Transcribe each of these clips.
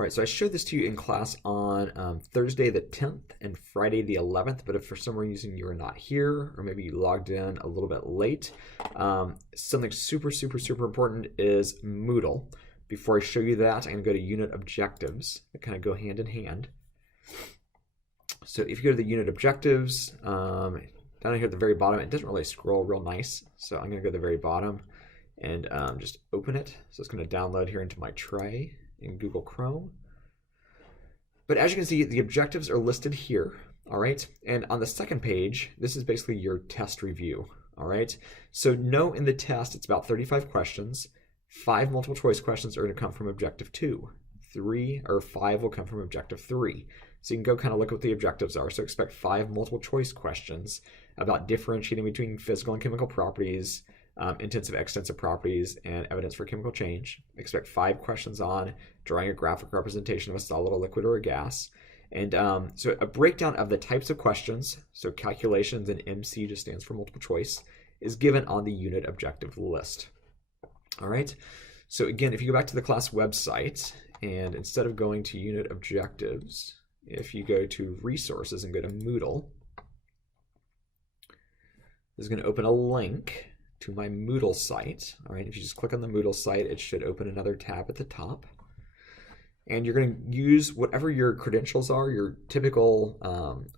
All right, so I showed this to you in class on Thursday the 10th and Friday the 11th, but if for some reason you're not here or maybe you logged in a little bit late, something super important is Moodle. Before I show you that, I'm going to go to unit objectives that kind of go hand in hand. So if you go to the unit objectives, down here at the very bottom, it doesn't really scroll real nice, so I'm going to go to the very bottom and just open it. So it's going to download here into my tray in Google Chrome. But as you can see, the objectives are listed here, all right? And on the second page, this is basically your test review, all right? So know in the test, it's about 35 questions. 5 multiple choice questions are going to come from objective 2. 3 or 5 will come from objective 3. So you can go kind of look at what the objectives are. So expect 5 multiple choice questions about differentiating between physical and chemical properties, intensive, extensive properties, and evidence for chemical change. Expect 5 questions on drawing a graphic representation of a solid, a liquid, or a gas. And so a breakdown of the types of questions, so calculations, and MC just stands for multiple choice, is given on the unit objective list. All right, so again, if you go back to the class website, and instead of going to unit objectives, if you go to resources and go to Moodle, this is going to open a link to my Moodle site. All right, if you just click on the Moodle site, it should open another tab at the top. And you're going to use whatever your credentials are, your typical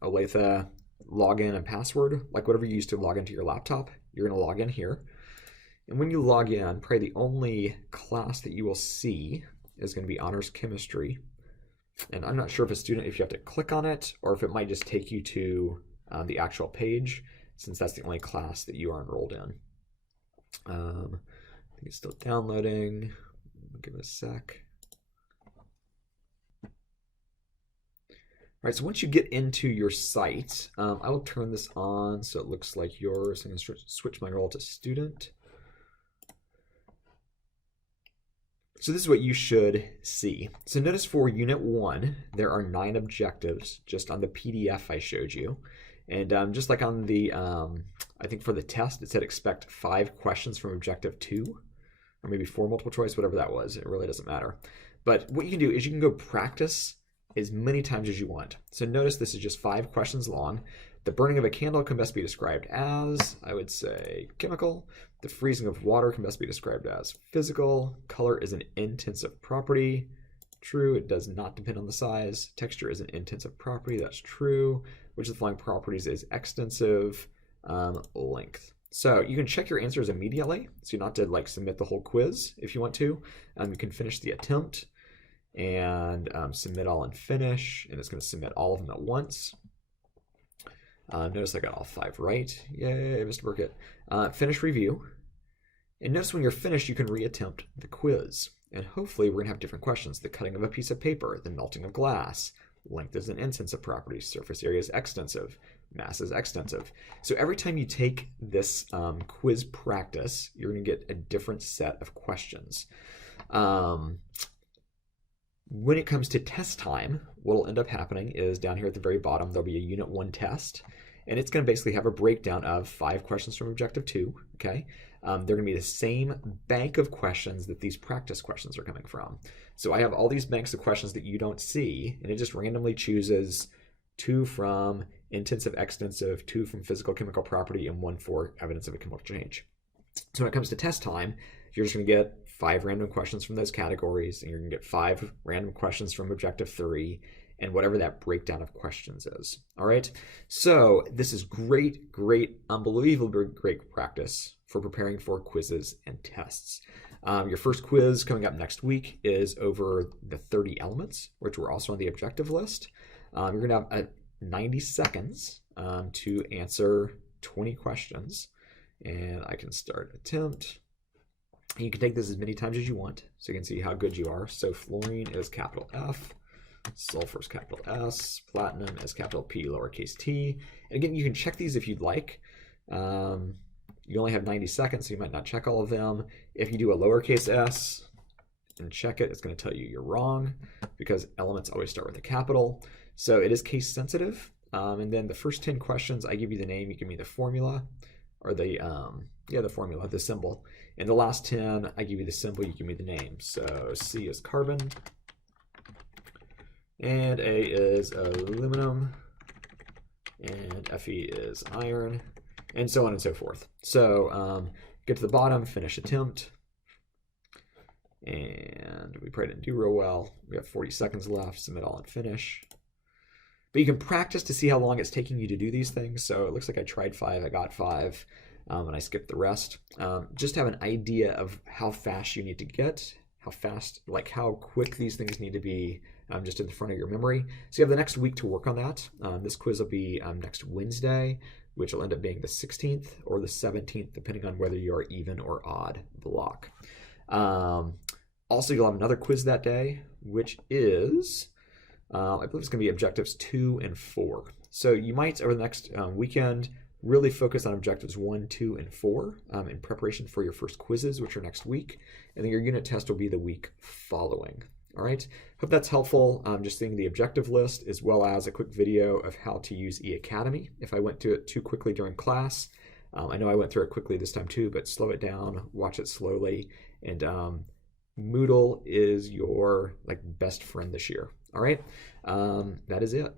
Olathe login and password, like whatever you use to log into your laptop, you're going to log in here. And when you log in, probably the only class that you will see is going to be Honors Chemistry. And I'm not sure if you have to click on it or if it might just take you to the actual page, since that's the only class that you are enrolled in. I think it's still downloading. Give it a sec. All right, so once you get into your site, I will turn this on so it looks like yours. I'm going to switch my role to student. So this is what you should see. So notice for Unit 1, there are 9 objectives just on the PDF I showed you. And just like on the, I think for the test, it said expect 5 questions from Objective 2, or maybe 4 multiple choice, whatever that was. It really doesn't matter. But what you can do is you can go practice as many times as you want. So notice this is just 5 questions long. The burning of a candle can best be described as, I would say, chemical. The freezing of water can best be described as physical. Color is an intensive property. True, it does not depend on the size. Texture is an intensive property. That's true. Which of the following properties is extensive? Length. So you can check your answers immediately. So you don't have to like submit the whole quiz if you want to. You can finish the attempt and submit all and finish. And it's going to submit all of them at once. Notice I got all 5 right. Yay, Mr. Burkett. Finish review. And notice when you're finished, you can reattempt the quiz. And hopefully we're going to have different questions. The cutting of a piece of paper, the melting of glass, length is an intensive property, surface area is extensive, mass is extensive. So every time you take this quiz practice, you're going to get a different set of questions. When it comes to test time, what will end up happening is down here at the very bottom, there'll be a Unit 1 test. And it's going to basically have a breakdown of 5 questions from Objective 2, okay? They're going to be the same bank of questions that these practice questions are coming from. So I have all these banks of questions that you don't see, and it just randomly chooses 2 from intensive, extensive, 2 from physical, chemical property, and 1 for evidence of a chemical change. So when it comes to test time, you're just going to get 5 random questions from those categories, and you're going to get 5 random questions from Objective 3, and whatever that breakdown of questions is. All right, so this is great, unbelievably great practice for preparing for quizzes and tests. Your first quiz coming up next week is over the 30 elements, which were also on the objective list. You're going to have 90 seconds to answer 20 questions, and I can start attempt. You can take this as many times as you want, so you can see how good you are. So fluorine is capital F. Sulfur is capital S, platinum is capital P, lowercase t. And again, you can check these if you'd like. You only have 90 seconds, so you might not check all of them. If you do a lowercase s and check it, it's going to tell you you're wrong because elements always start with a capital. So it is case sensitive. And then the first 10 questions, I give you the name, you give me the formula, or the formula, the symbol. And the last 10, I give you the symbol, you give me the name. So C is carbon. and A is aluminum, and Fe is iron, and so on and so forth. So get to the bottom, finish attempt, and we probably didn't do real well. We have 40 seconds left, submit all and finish. But you can practice to see how long it's taking you to do these things. So it looks like I tried 5, I got 5, and I skipped the rest. Just have an idea of how fast you need to get, how fast, like how quick these things need to be just in the front of your memory. So you have the next week to work on that. This quiz will be next Wednesday, which will end up being the 16th or the 17th, depending on whether you're even or odd block. Also, you'll have another quiz that day, which is, I believe it's going to be objectives 2 and 4. So you might, over the next weekend, really focus on objectives 1, 2, and 4 in preparation for your first quizzes, which are next week. And then your unit test will be the week following. All right, hope that's helpful. Just seeing the objective list, as well as a quick video of how to use eAcademy. If I went to it too quickly during class, I know I went through it quickly this time too, but slow it down, watch it slowly, and Moodle is your best friend this year. All right, that is it.